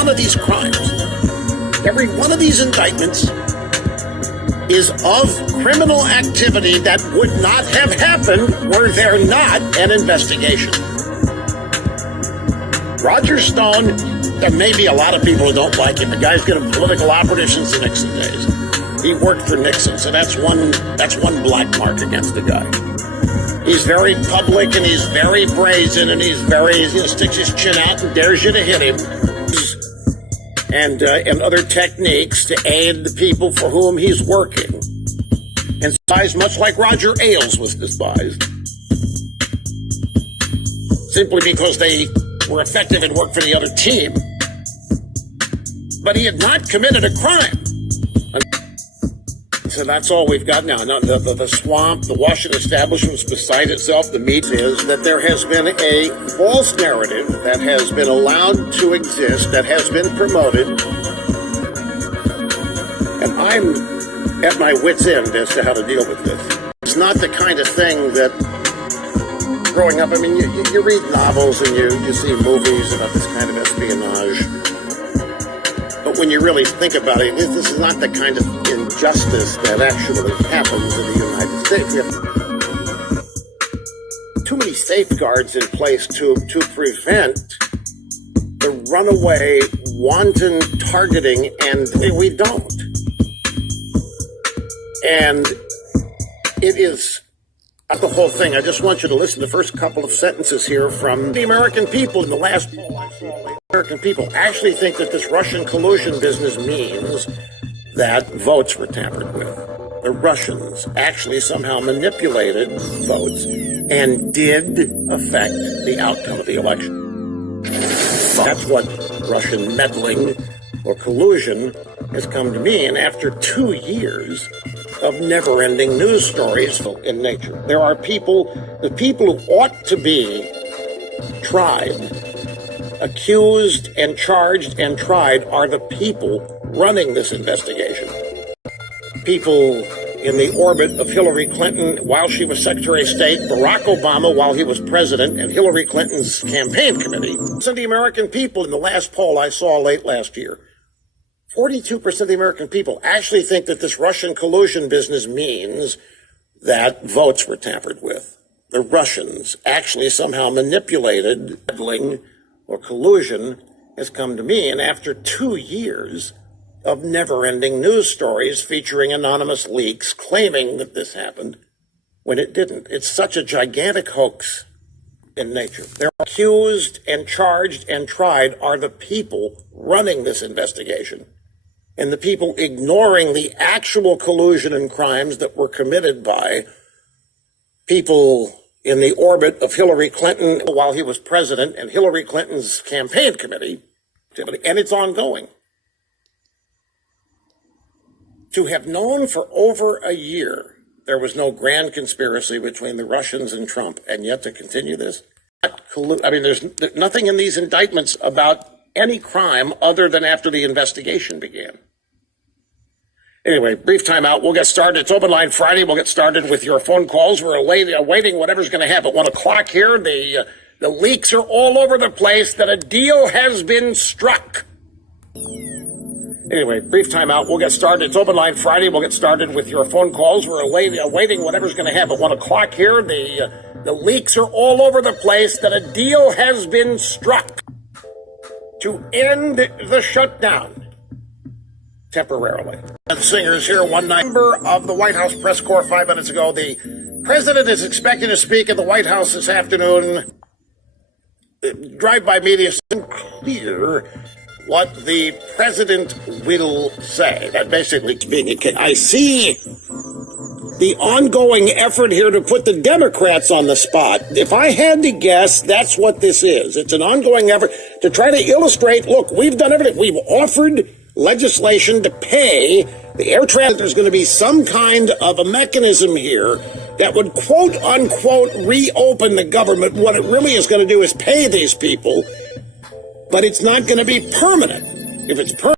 one of these crimes, every one of these indictments is of criminal activity that would not have happened were there not an investigation. Roger Stone, there may be a lot of people who don't like him. The guy's been a political operative since the Nixon days. He worked for Nixon, so that's one black mark against the guy. He's very public and he's very brazen and he's very, sticks his chin out and dares you to hit him. And other techniques to aid the people for whom he's working. And despised much like Roger Ailes was despised. Simply because they were effective and worked for the other team. But he had not committed a crime. So that's all we've got now. The swamp, the Washington establishment's beside itself. The meat is that there has been a false narrative that has been allowed to exist, that has been promoted. And I'm at my wit's end as to how to deal with this. It's not the kind of thing that, growing up, I mean, you read novels and you see movies about this kind of espionage. But when you really think about it, this is not the kind of injustice that actually happens in the United States. We have too many safeguards in place to prevent the runaway, wanton targeting, and we don't. And it is not the whole thing. I just want you to listen to the first couple of sentences here from the American people in the last poll I saw. American people actually think that this Russian collusion business means that votes were tampered with. The Russians actually somehow manipulated votes and did affect the outcome of the election. That's what Russian meddling or collusion has come to mean after 2 years of never-ending news stories in nature. There are people, the people who ought to be tried, accused and charged and tried, are the people running this investigation. People in the orbit of Hillary Clinton while she was Secretary of State, Barack Obama while he was president, and Hillary Clinton's campaign committee. So the American people in the last poll I saw late last year, 42% of the American people actually think that this Russian collusion business means that votes were tampered with. The Russians actually somehow manipulated meddling or collusion has come to mean after 2 years of never-ending news stories featuring anonymous leaks claiming that this happened when it didn't. It's such a gigantic hoax in nature. They're accused and charged and tried are the people running this investigation. And the people ignoring the actual collusion and crimes that were committed by people in the orbit of Hillary Clinton while he was president and Hillary Clinton's campaign committee, and it's ongoing. To have known for over a year there was no grand conspiracy between the Russians and Trump, and yet to continue this? I mean, there's nothing in these indictments about any crime other than after the investigation began. Anyway, brief timeout. We'll get started. It's Open Line Friday. We'll get started with your phone calls. We're awaiting whatever's going to happen. 1 o'clock here. The leaks are all over the place that a deal has been struck. Anyway, brief timeout. We'll get started. It's Open Line Friday. We'll get started with your phone calls. We're awaiting whatever's going to happen. 1 o'clock here. The leaks are all over the place that a deal has been struck to end the shutdown temporarily. Singer's here one night. Member of the White House press corps 5 minutes ago. The president is expecting to speak at the White House this afternoon. Drive-by media is unclear what the president will say. That basically being I see the ongoing effort here to put the Democrats on the spot. If I had to guess, that's what this is. It's an ongoing effort to try to illustrate, look, we've done everything. We've offered legislation to pay the air traffic. There's going to be some kind of a mechanism here that would quote unquote reopen the government. What it really is going to do is pay these people, but it's not going to be permanent. If it's permanent,